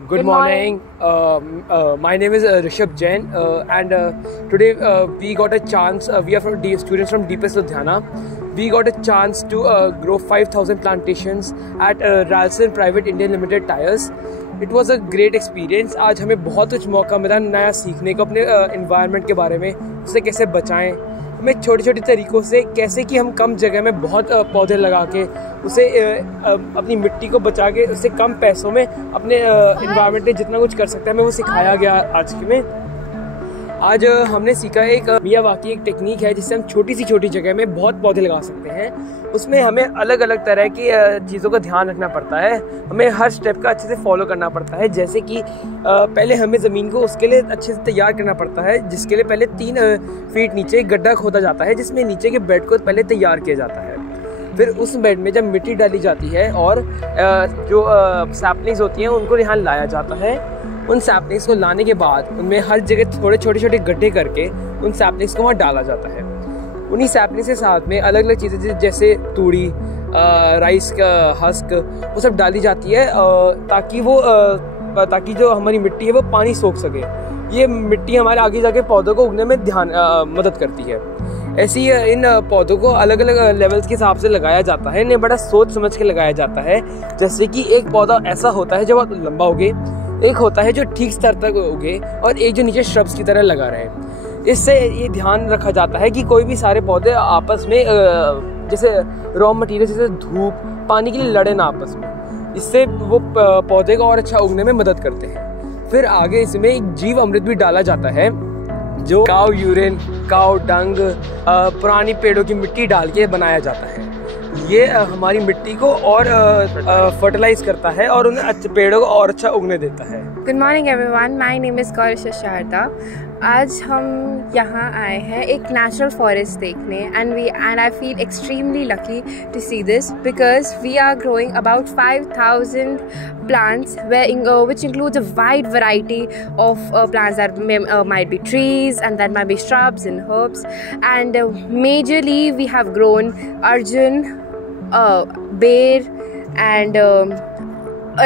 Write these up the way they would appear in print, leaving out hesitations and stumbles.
Good morning. My name is Rishabh Jain, and today we got a chance. We are students from DPS Ludhiana. We got a chance to grow 5,000 plantations at Ralston Private Indian Limited Tyres. It was a great experience. आज हमें बहुत कुछ मौका मिला नया सीखने को, अपने environment के बारे में, उसे कैसे बचाएं, हमें छोटे छोटे तरीक़ों से कैसे कि हम कम जगह में बहुत पौधे लगा के उसे अपनी मिट्टी को बचा के उससे कम पैसों में अपने एनवायरनमेंट में जितना कुछ कर सकते हैं, हमें वो सिखाया गया आज में। आज हमने सीखा एक मियावाकी एक टेक्निक है जिससे हम छोटी जगह में बहुत पौधे लगा सकते हैं। उसमें हमें अलग अलग तरह की चीज़ों का ध्यान रखना पड़ता है, हमें हर स्टेप का अच्छे से फॉलो करना पड़ता है। जैसे कि पहले हमें ज़मीन को उसके लिए अच्छे से तैयार करना पड़ता है, जिसके लिए पहले 3 फीट नीचे एक गड्ढा खोदा जाता है, जिसमें नीचे के बेड को पहले तैयार किया जाता है। फिर उस बेड में जब मिट्टी डाली जाती है और जो सैपलिंग्स होती हैं उनको यहाँ लाया जाता है। उन सैपलिंग्स को लाने के बाद उनमें हर जगह थोड़े छोटे गड्ढे करके उन सैपलिंग्स को वहाँ डाला जाता है। उन्हीं सैपलिंग्स के साथ में अलग अलग चीज़ें जैसे तूड़ी, राइस का हस्क, वो सब डाली जाती है ताकि जो हमारी मिट्टी है वो पानी सोख सके। ये मिट्टी हमारे आगे जाके पौधों को उगने में मदद करती है। ऐसे ही इन पौधों को अलग अलग लेवल्स के हिसाब से लगाया जाता है, इन्हें बड़ा सोच समझ के लगाया जाता है। जैसे कि एक पौधा ऐसा होता है जो बहुत लंबा उगे, एक होता है जो ठीक स्तर तक उगे, और एक जो नीचे श्रब्स की तरह लगा रहे। इससे ये ध्यान रखा जाता है कि कोई भी सारे पौधे आपस में जैसे रॉ मटेरियल जैसे धूप पानी के लिए लड़े ना आपस में। इससे वो पौधे को और अच्छा उगने में मदद करते हैं। फिर आगे इसमें एक जीव अमृत भी डाला जाता है, जो काऊ यूरिन, काऊ डंग, पुरानी पेड़ों की मिट्टी डाल के बनाया जाता है। ये हमारी मिट्टी को और फर्टिलाइज करता है और उन पेड़ों को और अच्छा उगने देता है। Good morning everyone, my name is Kaurisha Sharda. आज हम यहाँ आए हैं एक नेचुरल फॉरेस्ट देखने, and I feel extremely lucky to see this because we are growing about 5,000 plants which includes a wide variety of plants that might be trees and that might be shrubs and herbs, and majorly we have grown arjun, bear and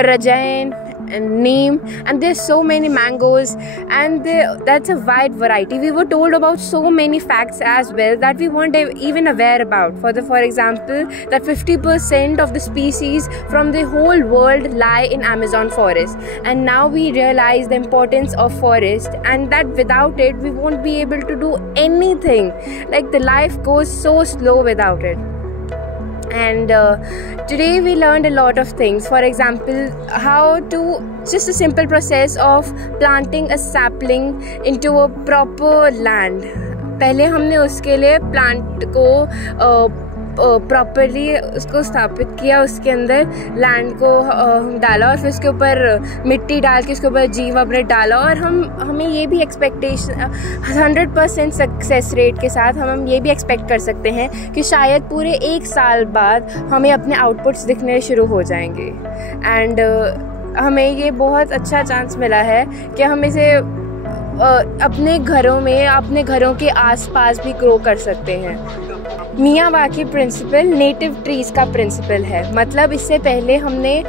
rajain and neem, and there's so many mangoes, and that's a wide variety. We were told about so many facts as well that we weren't even aware about. For example, that 50% of the species from the whole world lie in Amazon forest, and now we realize the importance of forest, and that without it we won't be able to do anything. Like the life goes so slow without it. And today we learned a lot of things. For example, just a simple process of planting a sapling into a proper land. पहले हमने उसके लिए plant को properly उसको स्थापित किया, उसके अंदर लैंड को डाला और फिर उसके ऊपर मिट्टी डाल के उसके ऊपर जीव अमृत डाला। और हमें ये भी एक्सपेक्टेशन 100% सक्सेस रेट के साथ हम ये भी एक्सपेक्ट कर सकते हैं कि शायद पूरे 1 साल बाद हमें अपने आउटपुट्स दिखने शुरू हो जाएंगे। एंड हमें ये बहुत अच्छा चांस मिला है कि हम इसे अपने घरों में, अपने घरों के आसपास भी ग्रो कर सकते हैं। मियावाकी प्रिंसिपल नेटिव ट्रीज़ का प्रिंसिपल है। मतलब इससे पहले हमने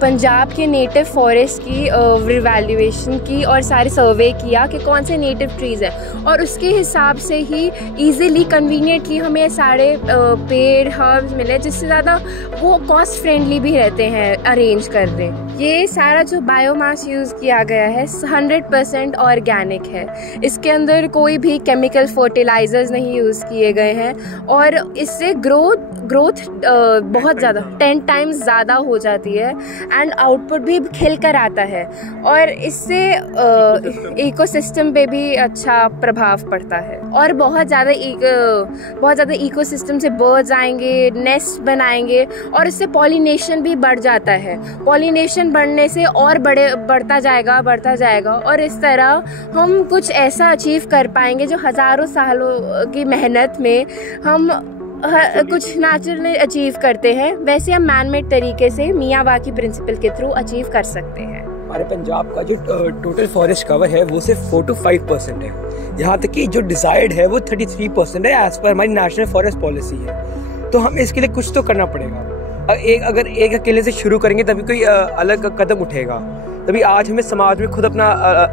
पंजाब के नेटिव फॉरेस्ट की रिवैल्यूएशन की और सारे सर्वे किया कि कौन से नेटिव ट्रीज़ हैं, और उसके हिसाब से ही ईज़िली कन्वीनियंटली हमें सारे पेड़ हर्ब्स मिले, जिससे ज़्यादा वो कॉस्ट फ्रेंडली भी रहते हैं अरेंज कर दें। ये सारा जो बायोमास यूज़ किया गया है 100% ऑर्गेनिक है। इसके अंदर कोई भी केमिकल फर्टिलाइजर्स नहीं यूज़ किए गए हैं, और इससे ग्रोथ बहुत ज़्यादा 10 टाइम्स ज़्यादा हो जाती है, एंड आउटपुट भी खिल कर आता है, और इससे इकोसिस्टम पे भी अच्छा प्रभाव पड़ता है। और बहुत ज़्यादा इकोसिस्टम से बर्ड्स आएंगे, नेस्ट बनाएंगे, और इससे पॉलिनेशन भी बढ़ जाता है। पॉलिनेशन बढ़ने से और बढ़ता जाएगा, और इस तरह हम कुछ ऐसा अचीव कर पाएंगे जो हज़ारों सालों की मेहनत में हम कुछ नेचुरली अचीव करते हैं, वैसे हम मैन मेड तरीके से मियावाकी प्रिंसिपल के थ्रू अचीव कर सकते हैं। हमारे पंजाब का जो टोटल फॉरेस्ट कवर है वो सिर्फ 4 to 5% है। यहाँ तक कि जो डिजायर्ड है वो 33% है एज पर हमारी नेशनल फॉरेस्ट पॉलिसी है। तो हमें इसके लिए कुछ तो करना पड़ेगा। अगर एक अकेले से शुरू करेंगे तभी कोई अलग कदम उठेगा। तभी आज हमें समाज में खुद अपना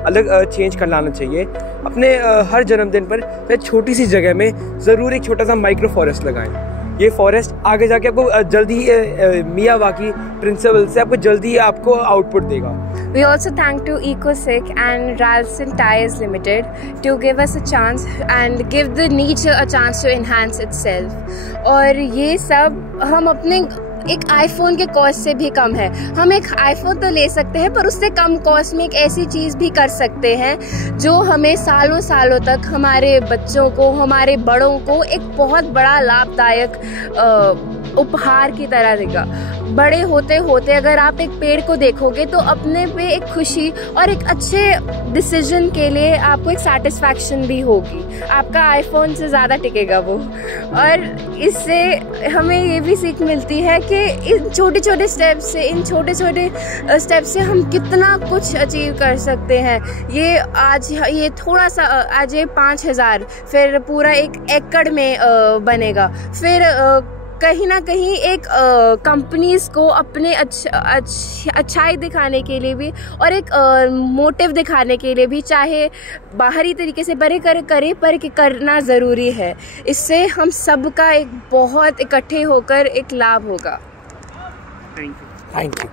अलग चेंज कर लाना चाहिए। अपने हर जन्मदिन पर छोटी सी जगह में ज़रूर एक छोटा सा माइक्रो फॉरेस्ट लगाएं। ये फॉरेस्ट आगे जाके आपको जल्दी ही मियावाकी प्रिंसिपल से आपको जल्दी आपको आउटपुट देगा। We also thank to EcoSick and Ralston Tyres Limited to give us a chance and give the nature a chance to enhance itself। और ये सब हम अपने एक आईफोन के कॉस्ट से भी कम है। हम एक आईफोन तो ले सकते हैं पर उससे कम कॉस्ट में एक ऐसी चीज़ भी कर सकते हैं जो हमें सालों सालों तक हमारे बच्चों को, हमारे बड़ों को एक बहुत बड़ा लाभदायक उपहार की तरह देगा। बड़े होते होते अगर आप एक पेड़ को देखोगे तो अपने पे एक खुशी और एक अच्छे डिसीजन के लिए आपको एक सेटिस्फैक्शन भी होगी। आपका आईफोन से ज़्यादा टिकेगा वो। और इससे हमें ये भी सीख मिलती है कि इन छोटे छोटे स्टेप से हम कितना कुछ अचीव कर सकते हैं। ये आज ये थोड़ा सा आज ये 5000 फिर पूरा एक एकड़ में बनेगा, फिर कहीं ना कहीं एक कंपनीज को अपने अच्छाई दिखाने के लिए भी और एक मोटिव दिखाने के लिए भी, चाहे बाहरी तरीके से करे पर करना ज़रूरी है। इससे हम सबका एक बहुत इकट्ठे होकर एक लाभ होगा। Thank you.